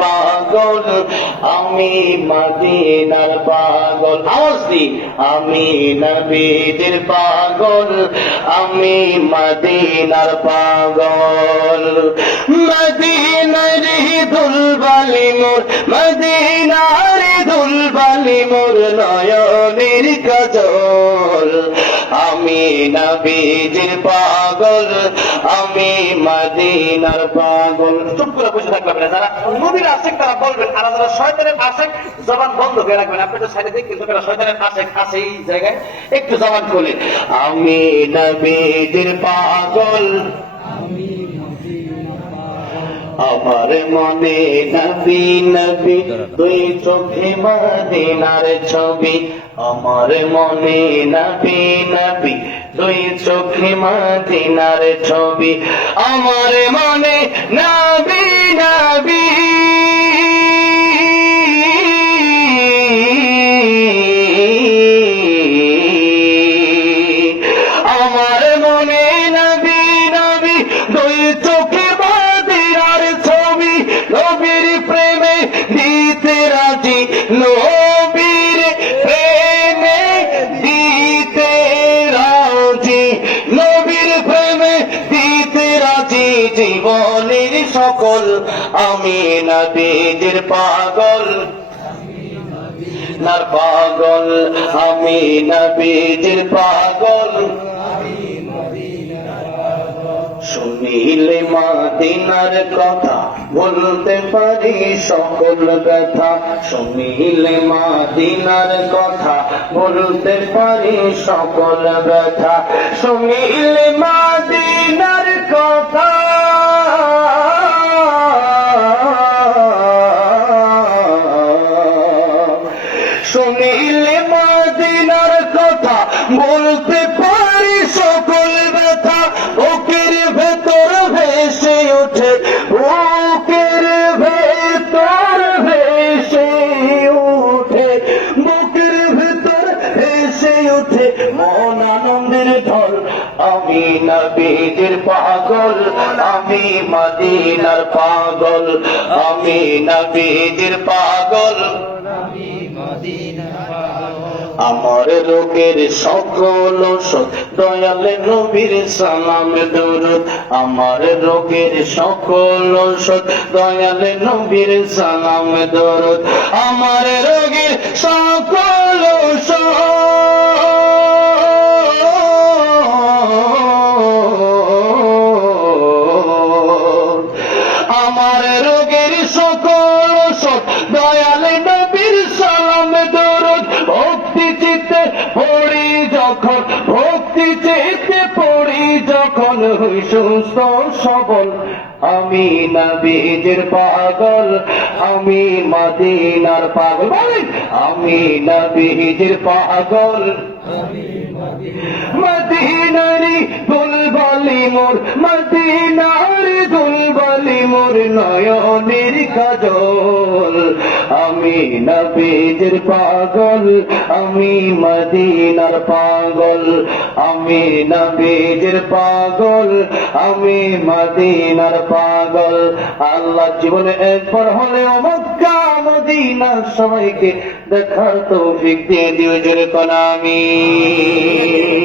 পাগল আমি মদিনার পাগল। আওয়াজ দি আমি নবীজির পাগল আমি মদিনার পাগল। মদিনার ধুলবালি মোর মদিনার ধুলবালি মোর নয়নের কাজল। আমি নবীজির পাগল আমি মদিনার পাগল। চুপ করে বসে থাকবেন না, যারা নবীর আশিক তারা বলবেন, আর যারা শয়তানের আশিক জবান বন্ধ করে রাখবেন। আপনি তো সাইডে দেখবেন কিন্তু শয়তানের আশিক আছে এই জায়গায়, একটু জবান খুলে আমি নবীর পাগল। আমার মনে নবী নবী দুই চোখে মদিনার ছবি। আমার মনে নবী নবী দুই চোখে মদিনার ছবি। আমার মনে নবী নবী আমার মনে নবী নবী দুই চোখে মদিনার ছবি। নবীর প্রেমে দিতে রাজি নবীর প্রেমে দিতে রাজি নবীর প্রেমে দিতে রাজি জীবনের সকল। আমি নবীর পাগল নার পাগল আমি নবীর পাগল। শুনিলে মদিনার কথা বলতে পারি সকল ব্যথা। শুনিলে মদিনার কথা বলতে পারি সকল ব্যথা। শুনিলে মদিনার কথা শুনিলে মদিনার কথা বলতে পারি সকল ব্যথা। বুকের ভেতর ভেসে ওঠে বুকের ভেতর ভেসে ওঠে বুকের ভেতর ভেসে ওঠে মন আনন্দের ঢল। আমি নবীর পাগল আমি মদিনার পাগল। আমি নবীর পাগল আমার রোগের সকল ঔষধ দয়াল নবীর সালাম দরুদ। আমার রোগের সকল ঔষধ দয়াল নবীর সালাম দরুদ। আমার রোগের সকল ঔষধ আমার রোগের সকল ঔষধ দয়াল নবীর সালাম দরুদ। ভক্তি চিত্তে পড়ি যখন ভক্তি চিত্তে পড়ি যখন হই সুস্থ সবল। আমি নবীর পাগল আমি মদিনার পাগল। বলেন আমি নবীর পাগল মদিনারি দুলবালি মোর মদিনারি দুলবালি মোর নয়নের কাজল। আমি নবীর পাগল আমি মদিনার পাগল। আমি নবীর পাগল আমি মদিনার পাগল। আল্লাহ জীবনে একবার হলেও মক্কা মদিনা সবাইকে দেখার তৌফিক দিয়ে দিও। জোরে কোন আমিন।